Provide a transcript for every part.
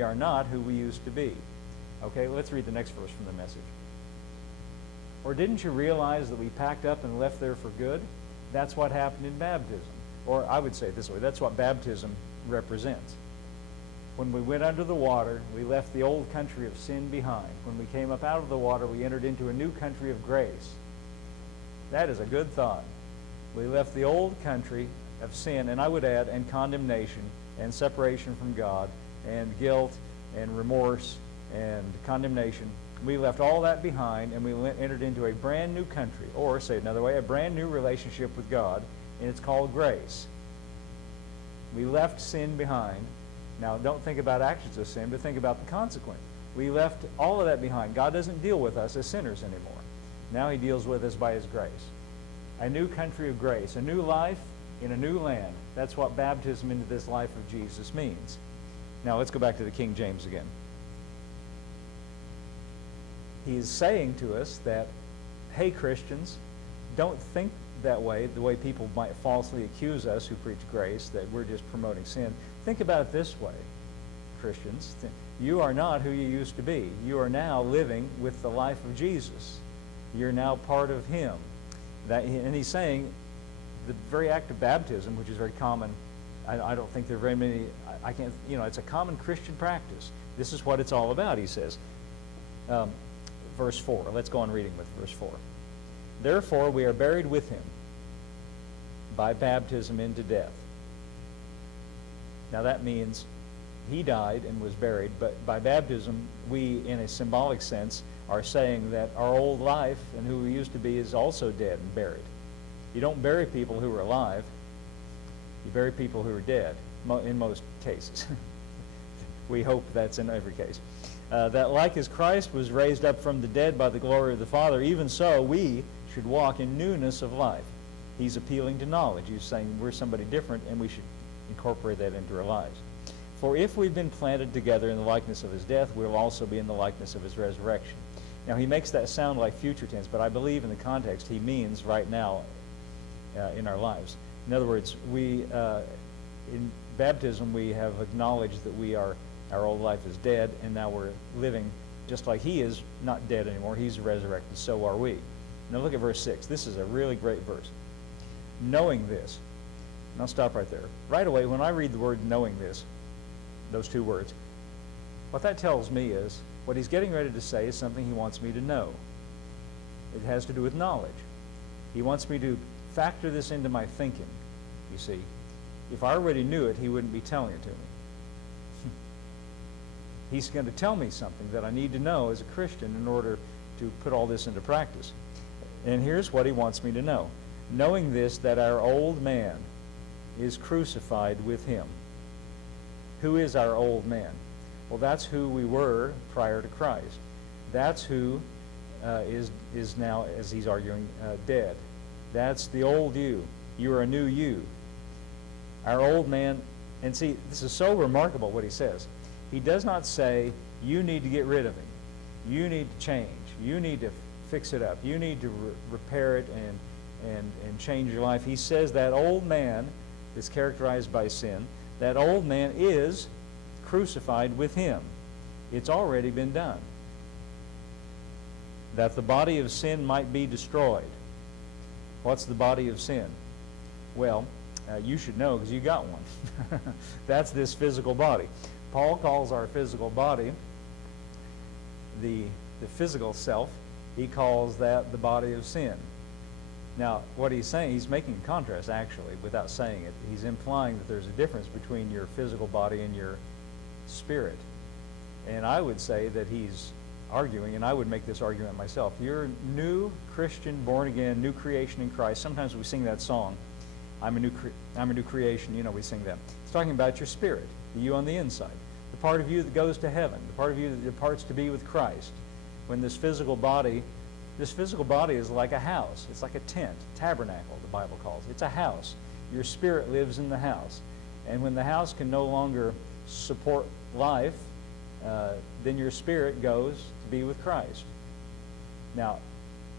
we are not who we used to be. Okay, let's read the next verse from the Message. Or didn't you realize that we packed up and left there for good? That's what happened in baptism. Or I would say it this way, that's what baptism represents. When we went under the water, we left the old country of sin behind. When we came up out of the water, we entered into a new country of grace. That is a good thought. We left the old country of sin, and I would add, and condemnation, and separation from God, and guilt, and remorse, and condemnation. We left all that behind, and we entered into a brand new country, or, say it another way, a brand new relationship with God, and it's called grace. We left sin behind. Now, don't think about actions of sin, but think about the consequence. We left all of that behind. God doesn't deal with us as sinners anymore. Now he deals with us by his grace. A new country of grace, a new life in a new land. That's what baptism into this life of Jesus means. Now, let's go back to the King James again. He is saying to us that, hey, Christians, don't think that way, the way people might falsely accuse us who preach grace, that we're just promoting sin. Think about it this way, Christians. You are not who you used to be. You are now living with the life of Jesus. You're now part of him. And he's saying the very act of baptism, which is very common, I don't think there are very many, I can't, it's a common Christian practice. This is what it's all about, he says. Verse 4. Let's go on reading with verse 4. Therefore we are buried with him by baptism into death. Now that means he died and was buried, but by baptism we, in a symbolic sense, are saying that our old life and who we used to be is also dead and buried. You don't bury people who are alive. You bury people who are dead, in most cases. We hope that's in every case. That like as Christ was raised up from the dead by the glory of the Father, even so we should walk in newness of life. He's appealing to knowledge. He's saying we're somebody different and we should incorporate that into our lives. For if we've been planted together in the likeness of his death, we'll also be in the likeness of his resurrection. Now he makes that sound like future tense, but I believe in the context he means right now in our lives. In other words, in baptism we have acknowledged that our old life is dead, and now we're living just like he is, not dead anymore. He's resurrected, so are we. Now look at verse 6. This is a really great verse. Knowing this. And I'll stop right there. Right away, when I read the word knowing this, those two words, what that tells me is what he's getting ready to say is something he wants me to know. It has to do with knowledge. He wants me to factor this into my thinking, you see. If I already knew it, he wouldn't be telling it to me. He's going to tell me something that I need to know as a Christian in order to put all this into practice. And here's what he wants me to know. Knowing this, that our old man is crucified with him. Who is our old man? Well, that's who we were prior to Christ. That's who is now, as he's arguing, dead. That's the old you. You are a new you. Our old man, and see, this is so remarkable what he says. He does not say, you need to get rid of him. You need to change. You need to fix it up. You need to repair it and change your life. He says that old man is characterized by sin. That old man is crucified with him. It's already been done. That the body of sin might be destroyed. What's the body of sin? Well, you should know because you got one. That's this physical body. Paul calls our physical body the physical self. He calls that the body of sin. Now, what he's saying, he's making a contrast, actually, without saying it. He's implying that there's a difference between your physical body and your spirit. And I would say that he's arguing, and I would make this argument myself, you're new Christian, born again, new creation in Christ. Sometimes we sing that song, I'm a new creation, we sing that. It's talking about your spirit, the you on the inside, the part of you that goes to heaven, the part of you that departs to be with Christ. When this physical body is like a house. It's like a tent, tabernacle, the Bible calls it. It's a house. Your spirit lives in the house. And when the house can no longer support life, then your spirit goes to be with Christ. Now,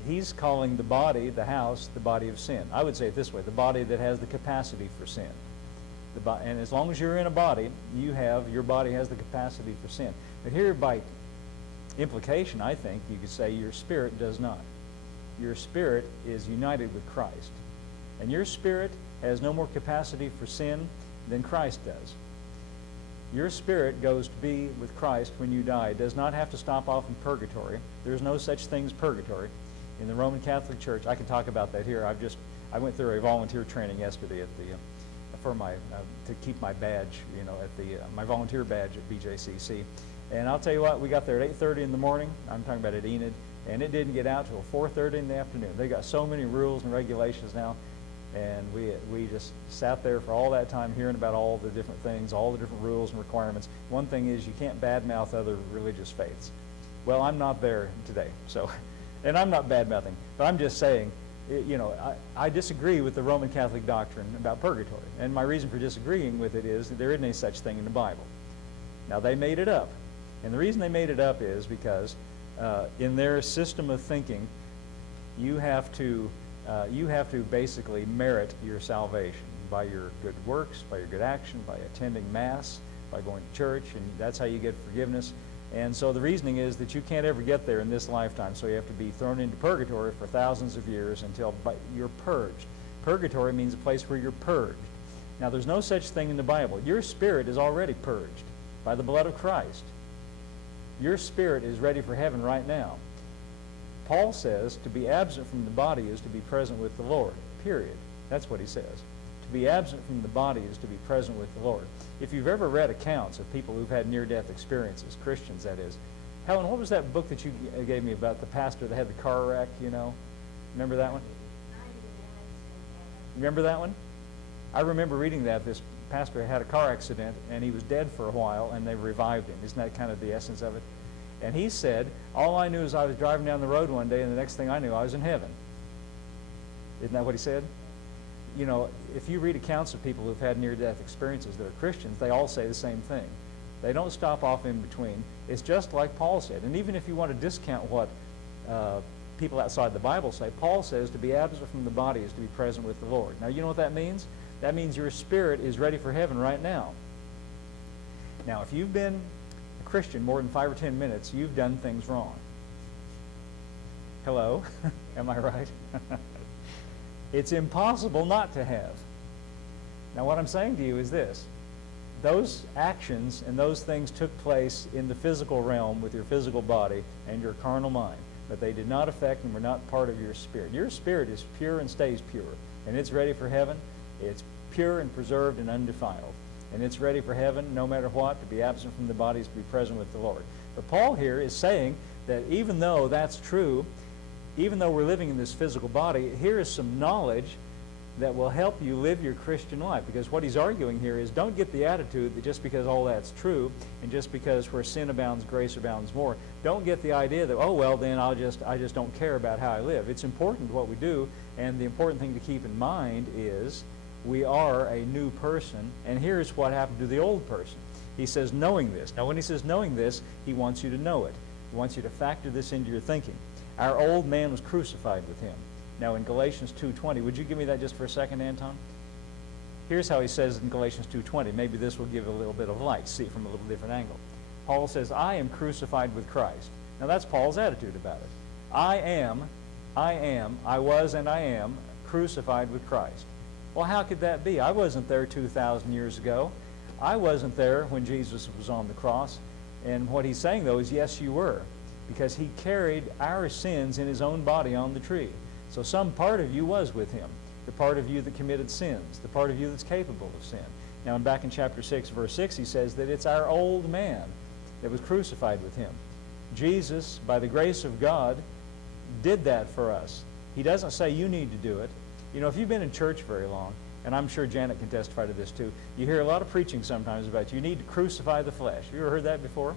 he's calling the body, the house, the body of sin. I would say it this way, the body that has the capacity for sin. And as long as you're in a body, your body has the capacity for sin. But here, by implication, I think you could say your spirit does not. Your spirit is united with Christ. And your spirit has no more capacity for sin than Christ does. Your spirit goes to be with Christ when you die. It does not have to stop off in purgatory. There's no such thing as purgatory. In the Roman Catholic Church, I can talk about that here. I went through a volunteer training yesterday at to keep my badge, my volunteer badge at BJCC. And I'll tell you what, we got there at 8:30 in the morning. I'm talking about at Enid, and it didn't get out till 4:30 in the afternoon. They got so many rules and regulations now, and we just sat there for all that time hearing about all the different things, all the different rules and requirements. One thing is you can't badmouth other religious faiths. Well, I'm not there today, so, and I'm not badmouthing, but I'm just saying, I disagree with the Roman Catholic doctrine about purgatory, and my reason for disagreeing with it is that there isn't any such thing in the Bible. Now, they made it up, and the reason they made it up is because in their system of thinking, you have to basically merit your salvation by your good works, by your good action, by attending Mass, by going to church, and that's how you get forgiveness. And so the reasoning is that you can't ever get there in this lifetime, so you have to be thrown into purgatory for thousands of years until you're purged. Purgatory means a place where you're purged. Now, there's no such thing in the Bible. Your spirit is already purged by the blood of Christ. Your spirit is ready for heaven right now. Paul says to be absent from the body is to be present with the Lord, period. That's what he says. To be absent from the body is to be present with the Lord. If you've ever read accounts of people who've had near-death experiences, Christians that is. Helen, what was that book that you gave me about the pastor that had the car wreck, Remember that one? Remember that one? I remember reading that. This pastor had a car accident, and he was dead for a while, and they revived him. Isn't that kind of the essence of it? And he said, all I knew is I was driving down the road one day, and the next thing I knew, I was in heaven. Isn't that what he said? If you read accounts of people who've had near-death experiences that are Christians, they all say the same thing. They don't stop off in between. It's just like Paul said. And even if you want to discount what people outside the Bible say, Paul says to be absent from the body is to be present with the Lord. Now, you know what that means? That means your spirit is ready for heaven right now. Now, if you've been a Christian more than 5 or 10 minutes, you've done things wrong. Hello? Am I right? It's impossible not to have. Now, what I'm saying to you is this. Those actions and those things took place in the physical realm with your physical body and your carnal mind, but they did not affect and were not part of your spirit. Your spirit is pure and stays pure, and it's ready for heaven. It's pure and preserved and undefiled, and it's ready for heaven no matter what. To be absent from the body is to be present with the Lord. But Paul here is saying that even though that's true, even though we're living in this physical body, here is some knowledge that will help you live your Christian life. Because what he's arguing here is don't get the attitude that just because all that's true and just because where sin abounds, grace abounds more, don't get the idea that, oh, well, then I just don't care about how I live. It's important what we do, and the important thing to keep in mind is we are a new person, and here's what happened to the old person. He says knowing this. Now, when he says knowing this, he wants you to know it. He wants you to factor this into your thinking. Our old man was crucified with him. Now in Galatians 2:20, would you give me that just for a second, Anton? Here's how he says in Galatians 2:20. Maybe this will give a little bit of light, see it from a little different angle. Paul says, I am crucified with Christ. Now that's Paul's attitude about it. I was and I am crucified with Christ. Well, how could that be? I wasn't there 2,000 years ago. I wasn't there when Jesus was on the cross. And what he's saying, though, is yes, you were, because he carried our sins in his own body on the tree. So some part of you was with him, the part of you that committed sins, the part of you that's capable of sin. Now, back in chapter 6, verse 6, he says that it's our old man that was crucified with him. Jesus, by the grace of God, did that for us. He doesn't say you need to do it. If you've been in church very long, and I'm sure Janet can testify to this too, you hear a lot of preaching sometimes about you need to crucify the flesh. You ever heard that before?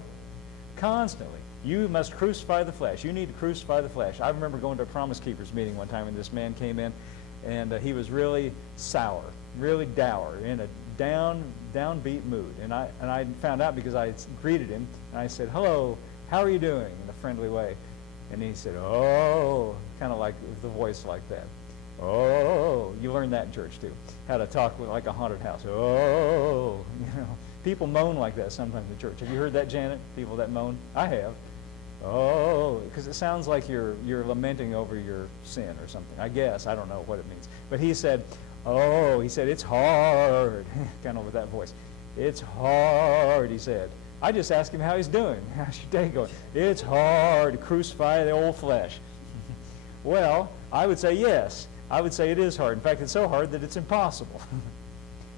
Constantly. You must crucify the flesh. You need to crucify the flesh. I remember going to a Promise Keepers meeting one time, and this man came in, and he was really sour, really dour, in a downbeat mood. And I found out because I greeted him, and I said, hello, how are you doing, in a friendly way. And he said, oh, kind of like the voice like that. Oh, you learned that in church too. How to talk like a haunted house. Oh, you know. People moan like that sometimes in church. Have you heard that, Janet? People that moan? I have. Oh, because it sounds like you're lamenting over your sin or something. I guess. I don't know what it means. But he said, oh, he said, it's hard. Kind of with that voice. It's hard, he said. I just asked him how he's doing. How's your day going? It's hard to crucify the old flesh. Well, I would say yes. I would say it is hard. In fact, it's so hard that it's impossible.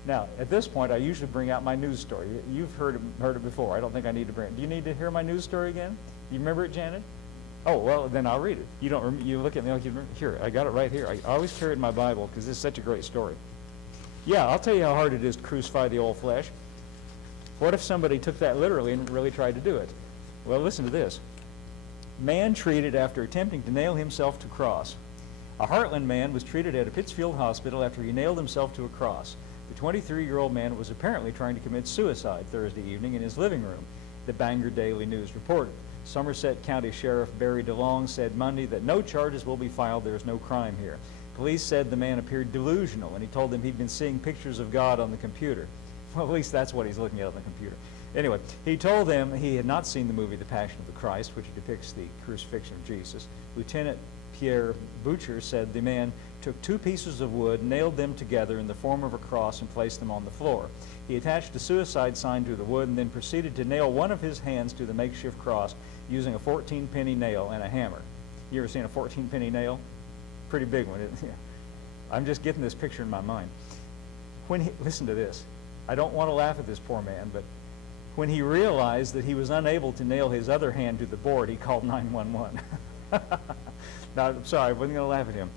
Now, at this point, I usually bring out my news story. You've heard it before. I don't think I need to bring it. Do you need to hear my news story again? Do you remember it, Janet? Oh, well, then I'll read it. You don't. You look at me like you remember. Here, I got it right here. I always carry it in my Bible because it's such a great story. Yeah, I'll tell you how hard it is to crucify the old flesh. What if somebody took that literally and really tried to do it? Well, listen to this. Man treated after attempting to nail himself to a cross. A Heartland man was treated at a Pittsfield hospital after he nailed himself to a cross. The 23-year-old man was apparently trying to commit suicide Thursday evening in his living room, the Bangor Daily News reported. Somerset County Sheriff Barry DeLong said Monday that no charges will be filed. There is no crime here. Police said the man appeared delusional, and he told them he'd been seeing pictures of God on the computer. Well, at least that's what he's looking at on the computer. Anyway, he told them he had not seen the movie The Passion of the Christ, which depicts the crucifixion of Jesus. Lieutenant Pierre Boucher said the man took 2 pieces of wood, nailed them together in the form of a cross, and placed them on the floor. He attached a suicide sign to the wood and then proceeded to nail one of his hands to the makeshift cross using a 14-penny nail and a hammer. You ever seen a 14-penny nail? Pretty big one, isn't it? I'm just getting this picture in my mind. Listen to this. I don't want to laugh at this poor man, but when he realized that he was unable to nail his other hand to the board, he called 911. Now, I'm sorry, I wasn't going to laugh at him.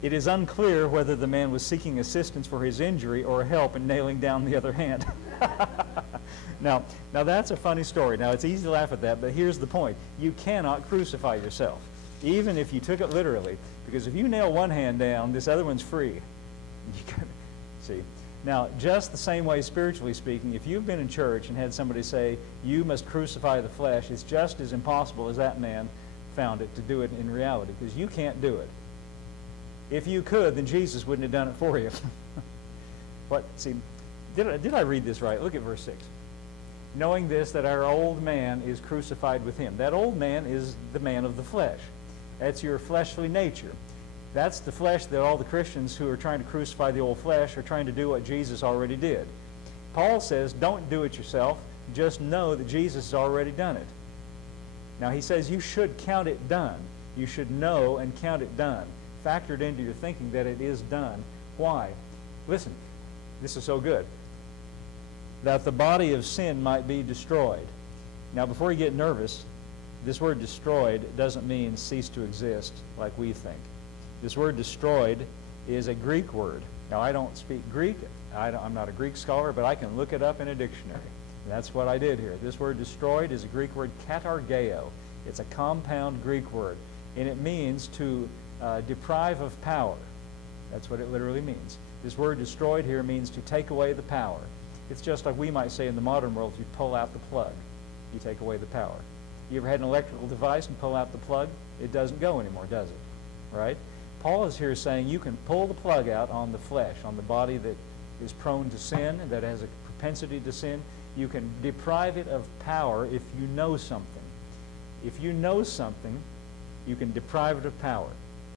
It is unclear whether the man was seeking assistance for his injury or help in nailing down the other hand. Now that's a funny story. Now, it's easy to laugh at that, but here's the point. You cannot crucify yourself, even if you took it literally, because if you nail one hand down, this other one's free. See? Now, just the same way, spiritually speaking, if you've been in church and had somebody say, you must crucify the flesh, it's just as impossible as that man found it to do it in reality, because you can't do it. If you could, then Jesus wouldn't have done it for you. What? See, did I read this right? Look at verse 6. Knowing this, that our old man is crucified with him. That old man is the man of the flesh. That's your fleshly nature. That's the flesh that all the Christians who are trying to crucify the old flesh are trying to do what Jesus already did. Paul says, don't do it yourself. Just know that Jesus has already done it. Now, he says you should count it done. You should know and count it done. Factored into your thinking that it is done. Why? Listen, this is so good. That the body of sin might be destroyed. Now, before you get nervous, this word destroyed doesn't mean cease to exist like we think. This word destroyed is a Greek word. Now, I don't speak Greek. I'm not a Greek scholar, but I can look it up in a dictionary. That's what I did here. This word destroyed is a Greek word katargeo. It's a compound Greek word, and it means to deprive of power. That's what it literally means. This word destroyed here means to take away the power. It's just like we might say in the modern world, if you pull out the plug, you take away the power. You ever had an electrical device and pull out the plug? It doesn't go anymore, does it? Right? Paul is here saying you can pull the plug out on the flesh, on the body that is prone to sin, that has a propensity to sin. You can deprive it of power if you know something. If you know something, you can deprive it of power.